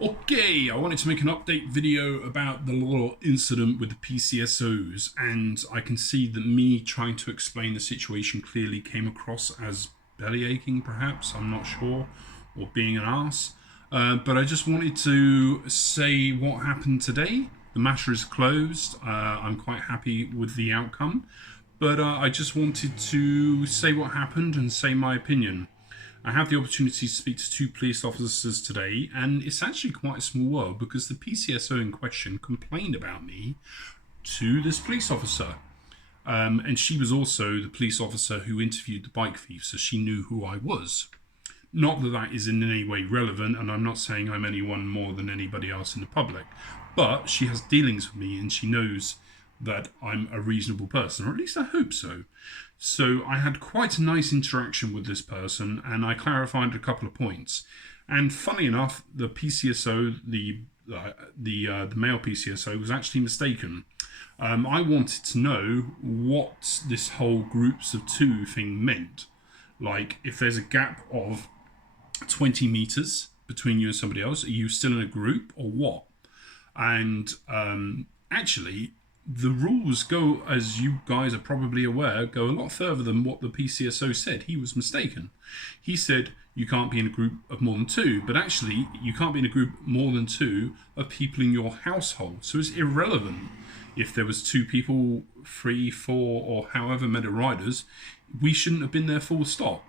Okay, I wanted to make an update video about the little incident with the PCSOs, and I can see that me trying to explain the situation clearly came across as belly aching, perhaps, I'm not sure, or being an arse. But I just wanted to say what happened today. The matter is closed. I'm quite happy with the outcome, but I just wanted to say what happened and say my opinion. I had the opportunity to speak to two police officers today, and it's actually quite a small world because the PCSO in question complained about me to this police officer. And she was also the police officer who interviewed the bike thief, so she knew who I was. Not that that is in any way relevant, and I'm not saying I'm anyone more than anybody else in the public, but she has dealings with me and she knows that I'm a reasonable person, or at least I hope so. So I had quite a nice interaction with this person, and I clarified a couple of points. And funny enough, the PCSO, the male PCSO, was actually mistaken. I wanted to know what this whole groups of two thing meant. Like, if there's a gap of 20 meters between you and somebody else, are you still in a group or what? And actually, the rules go, as you guys are probably aware, go a lot further than what the PCSO said. He was mistaken. He said you can't be in a group of more than two, but actually you can't be in a group more than two of people in your household. So it's irrelevant if there was two people, three, four, or however many riders. We shouldn't have been there full stop.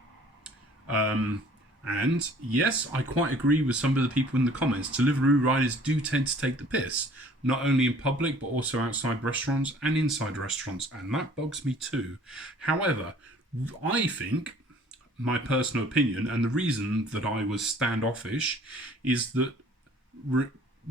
And yes, I quite agree with some of the people in the comments. Deliveroo riders do tend to take the piss, not only in public but also outside restaurants and inside restaurants, and that bugs me too. However, I think, my personal opinion, and the reason that I was standoffish, is that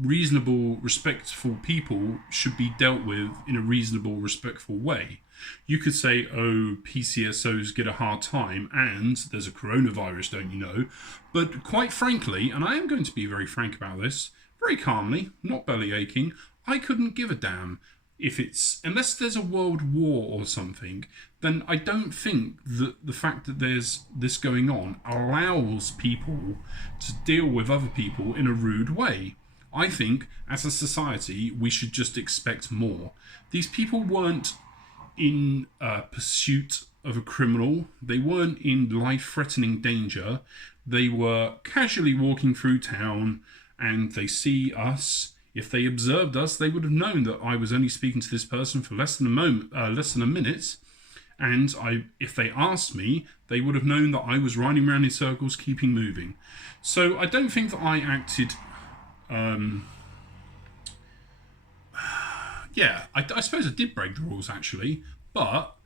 reasonable, respectful people should be dealt with in a reasonable, respectful way. You could say, oh, PCSOs get a hard time and there's a coronavirus, don't you know? But quite frankly, and I am going to be very frank about this, very calmly, not belly aching, I couldn't give a damn if it's, unless there's a world war or something, then I don't think that the fact that there's this going on allows people to deal with other people in a rude way. I think, as a society, we should just expect more. These people weren't in pursuit of a criminal. They weren't in life-threatening danger. They were casually walking through town, and they see us. If they observed us, they would have known that I was only speaking to this person for less than a minute. And if they asked me, they would have known that I was riding around in circles, keeping moving. So I don't think that I acted. Yeah, I suppose I did break the rules actually, but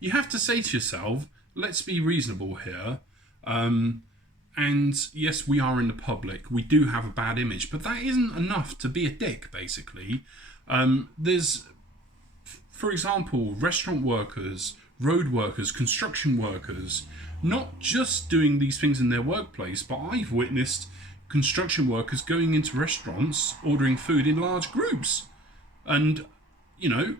you have to say to yourself, let's be reasonable here. And yes, we are in the public. We do have a bad image, but that isn't enough to be a dick, basically. There's, for example, restaurant workers, road workers, construction workers, not just doing these things in their workplace, but I've witnessed construction workers going into restaurants, ordering food in large groups. And, you know,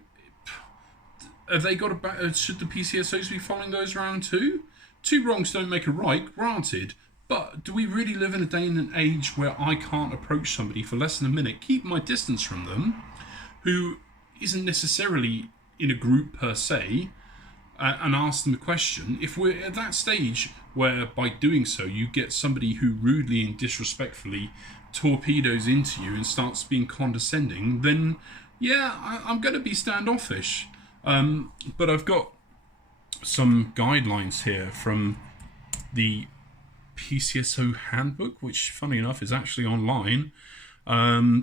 have they got should the PCSOs be following those around too? Two wrongs don't make a right, granted. But do we really live in a day and an age where I can't approach somebody for less than a minute, keep my distance from them, who isn't necessarily in a group per se, and ask them a question? If we're at that stage where by doing so you get somebody who rudely and disrespectfully torpedoes into you and starts being condescending, then yeah, I'm going to be standoffish. But I've got some guidelines here from the PCSO handbook, which, funny enough, is actually online.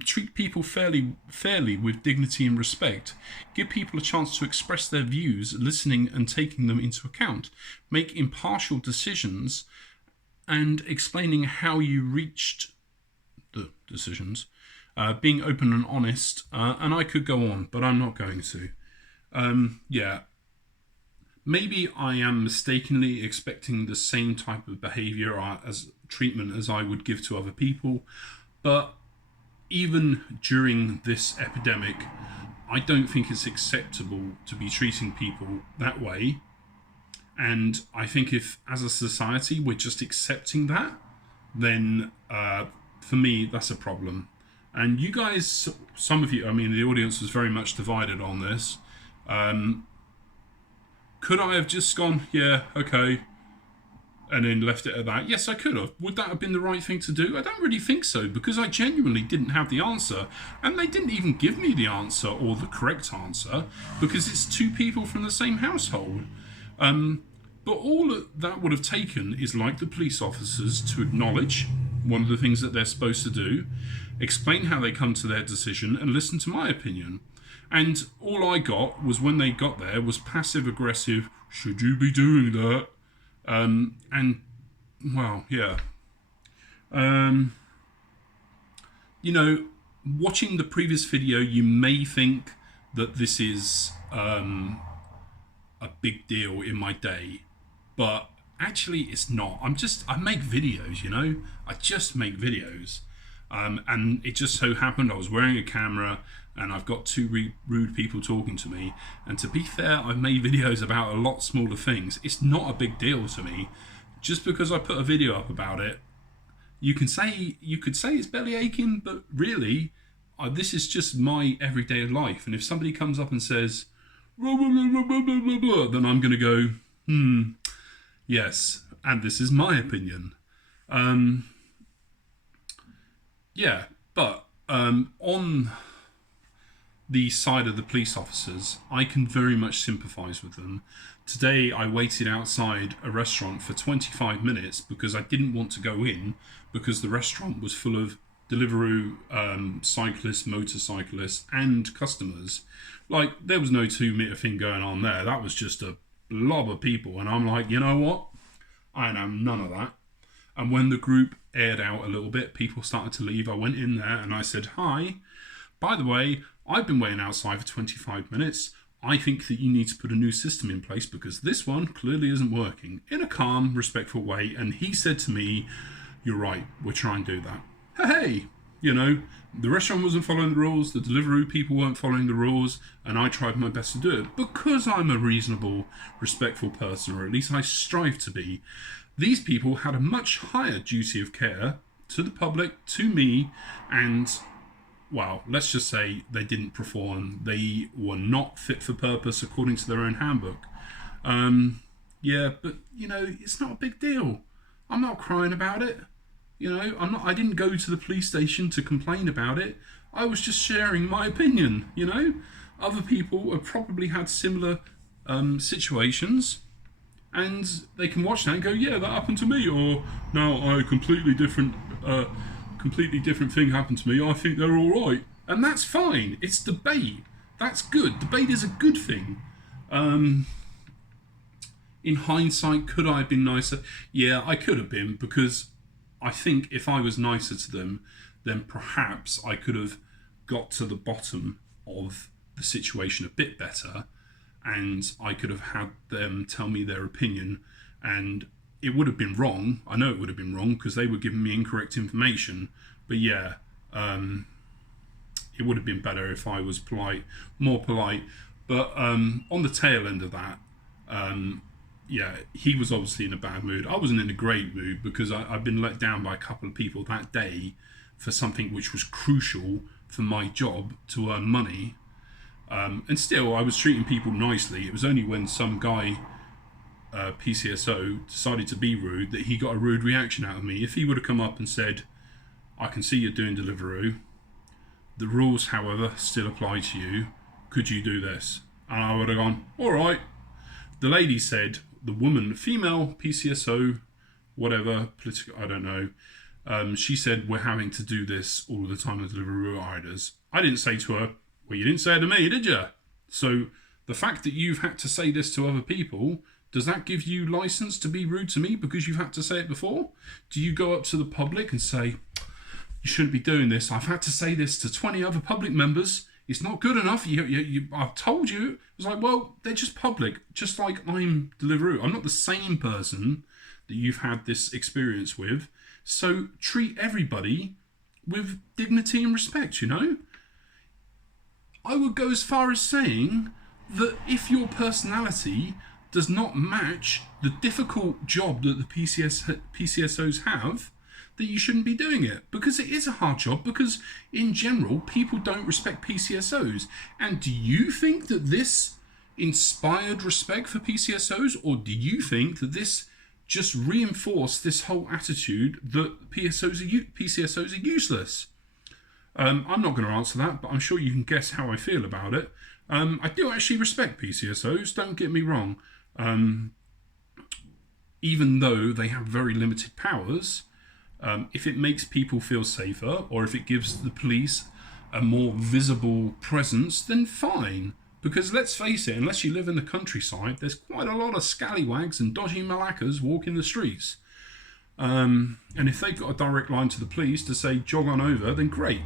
Treat people fairly with dignity and respect. Give people a chance to express their views, listening and taking them into account. Make impartial decisions and explaining how you reached the decisions. Being open and honest. And I could go on, but I'm not going to. Yeah. Maybe I am mistakenly expecting the same type of behaviour as treatment as I would give to other people, but even during this epidemic, I don't think it's acceptable to be treating people that way. And I think if, as a society, we're just accepting that, then for me, that's a problem. And you guys, some of you, I mean, the audience was very much divided on this. Could I have just gone, yeah, okay, and then left it at that? Yes, I could have. Would that have been the right thing to do? I don't really think so, because I genuinely didn't have the answer. And they didn't even give me the answer or the correct answer, because it's two people from the same household. But all that would have taken is, like the police officers, to acknowledge one of the things that they're supposed to do, explain how they come to their decision, and listen to my opinion. And all I got was, when they got there, was passive aggressive, should you be doing that? And, well, yeah. You know, watching the previous video, you may think that this is a big deal in my day, but actually it's not. I make videos, you know? I just make videos. And it just so happened I was wearing a camera and I've got two rude people talking to me. And to be fair, I've made videos about a lot smaller things. It's not a big deal to me. Just because I put a video up about it, you could say it's belly aching, but really, this is just my everyday life. And if somebody comes up and says, blah, blah, blah, blah, blah, blah, blah, then I'm going to go, yes, and this is my opinion. Yeah, but on the side of the police officers, I can very much sympathise with them. Today I waited outside a restaurant for 25 minutes because I didn't want to go in, because the restaurant was full of Deliveroo cyclists, motorcyclists and customers. Like, there was no 2 metre thing going on there. That was just a blob of people. And I'm like, you know what? I know none of that. And when the group aired out a little bit, people started to leave. I went in there and I said, hi, by the way, I've been waiting outside for 25 minutes. I think that you need to put a new system in place because this one clearly isn't working, in a calm, respectful way. And he said to me, you're right, we'll try and do that. Hey, you know, the restaurant wasn't following the rules, the Deliveroo people weren't following the rules, and I tried my best to do it because I'm a reasonable, respectful person, or at least I strive to be. These people had a much higher duty of care to the public, to me, and, well, let's just say they didn't perform. They were not fit for purpose according to their own handbook. Yeah, but, you know, it's not a big deal. I'm not crying about it. You know, I didn't go to the police station to complain about it. I was just sharing my opinion, you know. Other people have probably had similar situations, and they can watch that and go, yeah, that happened to me, or no, a completely different thing happened to me. I think they're all right. And that's fine. It's debate. That's good. Debate is a good thing. In hindsight, could I have been nicer? Yeah, I could have been, because I think if I was nicer to them, then perhaps I could have got to the bottom of the situation a bit better, and I could have had them tell me their opinion, and it would have been wrong. I know it would have been wrong because they were giving me incorrect information, but yeah, it would have been better if I was more polite. But on the tail end of that, yeah, he was obviously in a bad mood. I wasn't in a great mood because I've been let down by a couple of people that day for something which was crucial for my job to earn money. And still, I was treating people nicely. It was only when some guy, PSCO, decided to be rude that he got a rude reaction out of me. If he would have come up and said, I can see you're doing Deliveroo. The rules, however, still apply to you. Could you do this? And I would have gone, all right. The lady said, the woman, female PSCO, whatever, political, I don't know. She said, we're having to do this all the time with Deliveroo riders. I didn't say to her, well, you didn't say it to me, did you? So the fact that you've had to say this to other people, does that give you license to be rude to me because you've had to say it before? Do you go up to the public and say, you shouldn't be doing this. I've had to say this to 20 other public members. It's not good enough. I've told you. It's like, well, they're just public, just like I'm Deliveroo. I'm not the same person that you've had this experience with. So treat everybody with dignity and respect, you know? I would go as far as saying that if your personality does not match the difficult job that the PCSOs have, that you shouldn't be doing it, because it is a hard job, because in general people don't respect PCSOs. And do you think that this inspired respect for PCSOs, or do you think that this just reinforced this whole attitude that PCSOs are useless? I'm not going to answer that, but I'm sure you can guess how I feel about it. I do actually respect PCSOs, don't get me wrong. Even though they have very limited powers, if it makes people feel safer, or if it gives the police a more visible presence, then fine. Because let's face it, unless you live in the countryside, there's quite a lot of scallywags and dodgy malaccas walking the streets. And if they've got a direct line to the police to say jog on over, then great.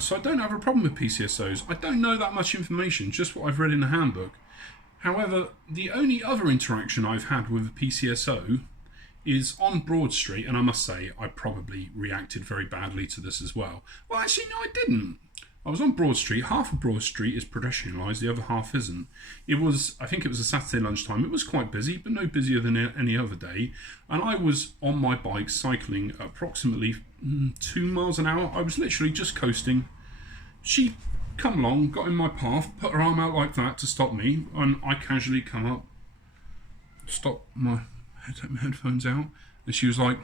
So I don't have a problem with PCSOs. I don't know that much information, just what I've read in the handbook. However, the only other interaction I've had with a PCSO is on Broad Street, and I must say I probably reacted very badly to this as well. Well, actually, no, I didn't. I was on Broad Street. Half of Broad Street is pedestrianised, the other half isn't. I think it was a Saturday lunchtime. It was quite busy, but no busier than any other day. And I was on my bike cycling approximately 2 miles an hour. I was literally just coasting. She come along, got in my path, put her arm out like that to stop me, and I casually come up, take my headphones out, and she was like,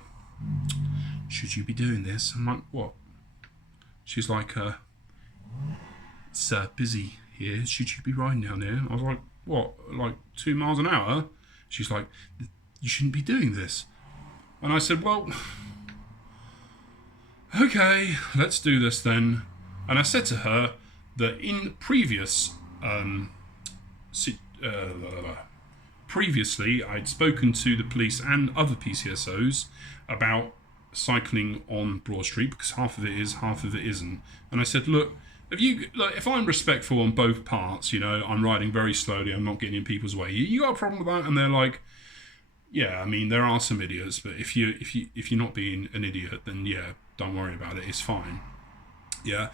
"Should you be doing this?" I'm like, "What?" She's like, "It's busy here. Should you be riding down there?" I was like, "What, like 2 miles an hour?" She's like, "You shouldn't be doing this." And I said, "Well, okay, let's do this then." And I said to her that in previously I'd spoken to the police and other PCSOs about cycling on Broad Street, because half of it is, half of it isn't. And I said, look, if I'm respectful on both parts, I'm riding very slowly, I'm not getting in people's way. You got a problem with that? And they're like, yeah, I mean, there are some idiots, but if you're not being an idiot, then yeah, don't worry about it. It's fine. Yeah.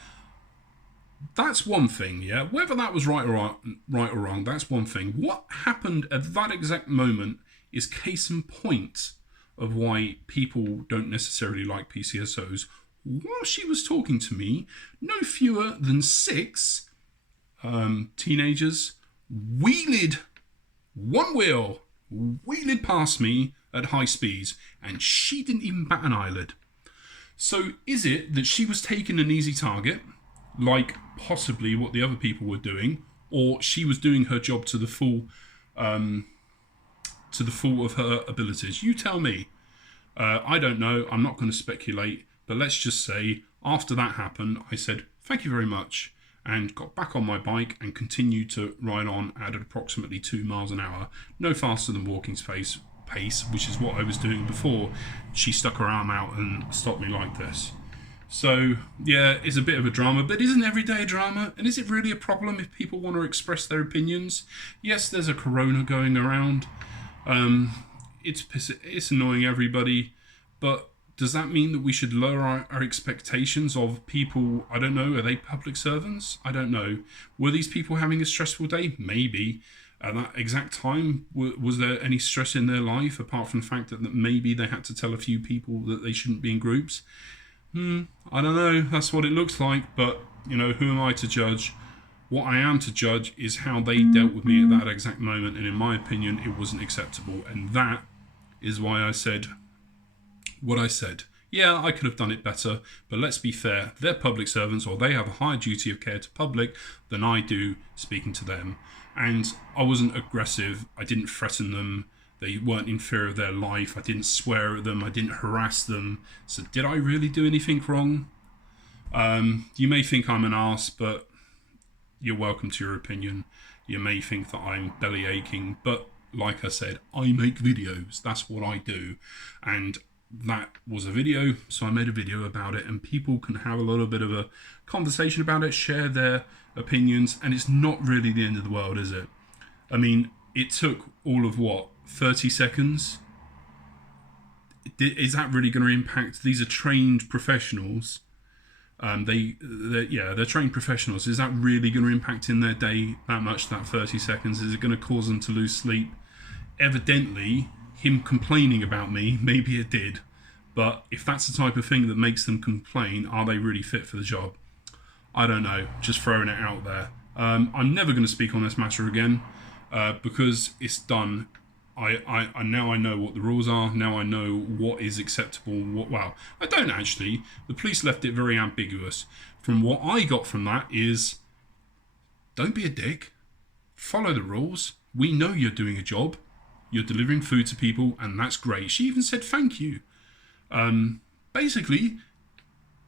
That's one thing, yeah. Whether that was right or wrong, that's one thing. What happened at that exact moment is case in point of why people don't necessarily like PCSOs. While she was talking to me, no fewer than 6 teenagers wheeled past me at high speeds, and she didn't even bat an eyelid. So is it that she was taking an easy target, like possibly what the other people were doing, or she was doing her job to the full of her abilities? You tell me. I don't know. I'm not going to speculate, but let's just say after that happened, I said thank you very much and got back on my bike and continued to ride on at approximately 2 miles an hour, no faster than walking pace, which is what I was doing before she stuck her arm out and stopped me like this. So, yeah, it's a bit of a drama, but isn't every day a drama? And is it really a problem if people want to express their opinions? Yes, there's a corona going around. It's annoying everybody, but does that mean that we should lower our expectations of people? I don't know. Are they public servants? I don't know. Were these people having a stressful day? Maybe. At that exact time, was there any stress in their life apart from the fact that maybe they had to tell a few people that they shouldn't be in groups? I don't know. That's what it looks like. But, who am I to judge? What I am to judge is how they dealt with me at that exact moment. And in my opinion, it wasn't acceptable. And that is why I said what I said. Yeah, I could have done it better. But let's be fair. They're public servants, or they have a higher duty of care to public than I do speaking to them. And I wasn't aggressive. I didn't threaten them. They weren't in fear of their life. I didn't swear at them. I didn't harass them. So did I really do anything wrong? You may think I'm an arse, but you're welcome to your opinion. You may think that I'm belly aching, but like I said, I make videos. That's what I do. And that was a video, so I made a video about it, and people can have a little bit of a conversation about it, share their opinions, and it's not really the end of the world, is it? I mean, it took all of 30 seconds? Is that really going to impact? These are trained professionals. They're trained professionals. Is that really going to impact in their day that much, that 30 seconds? Is it going to cause them to lose sleep? Evidently, him complaining about me, maybe it did. But if that's the type of thing that makes them complain, are they really fit for the job? I don't know. Just throwing it out there. I'm never going to speak on this matter again because it's done. I now I know what the rules are. Now I know what is acceptable. Well, I don't actually. The police left it very ambiguous. From what I got from that is, don't be a dick. Follow the rules. We know you're doing a job. You're delivering food to people, and that's great. She even said thank you. Basically,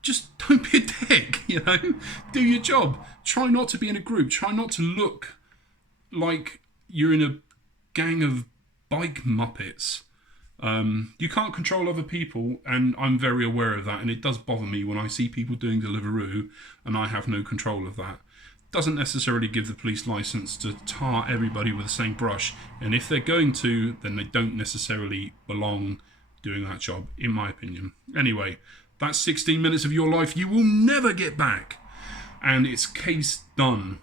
just don't be a dick, you know? Do your job. Try not to be in a group. Try not to look like you're in a gang of bike muppets. You can't control other people, and I'm very aware of that, and it does bother me when I see people doing Deliveroo and I have no control of that. Doesn't necessarily give the police license to tar everybody with the same brush, and if they're going to, then they don't necessarily belong doing that job, in my opinion. Anyway, that's 16 minutes of your life you will never get back, and it's case done.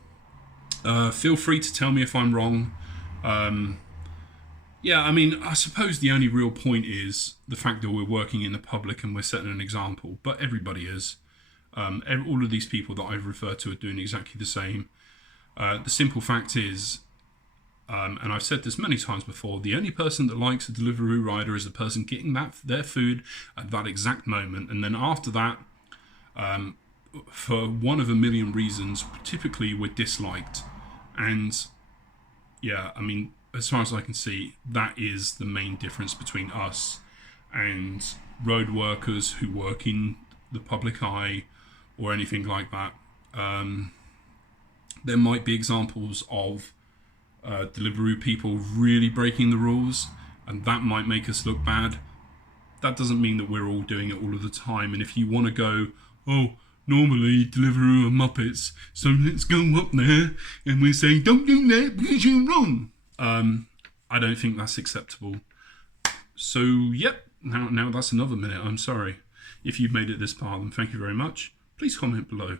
Feel free to tell me if I'm wrong. Yeah, I mean, I suppose the only real point is the fact that we're working in the public and we're setting an example, but everybody is. All of these people that I've referred to are doing exactly the same. The simple fact is, and I've said this many times before, the only person that likes a Deliveroo rider is the person getting their food at that exact moment. And then after that, for one of a million reasons, typically we're disliked. And yeah, I mean, as far as I can see, that is the main difference between us and road workers who work in the public eye or anything like that. There might be examples of Deliveroo people really breaking the rules, and that might make us look bad. That doesn't mean that we're all doing it all of the time. And if you want to go, oh, normally Deliveroo are muppets, so let's go up there and we say, don't do that because you're wrong. I don't think that's acceptable. So, yep, now that's another minute. I'm sorry. If you've made it this far, then thank you very much. Please comment below.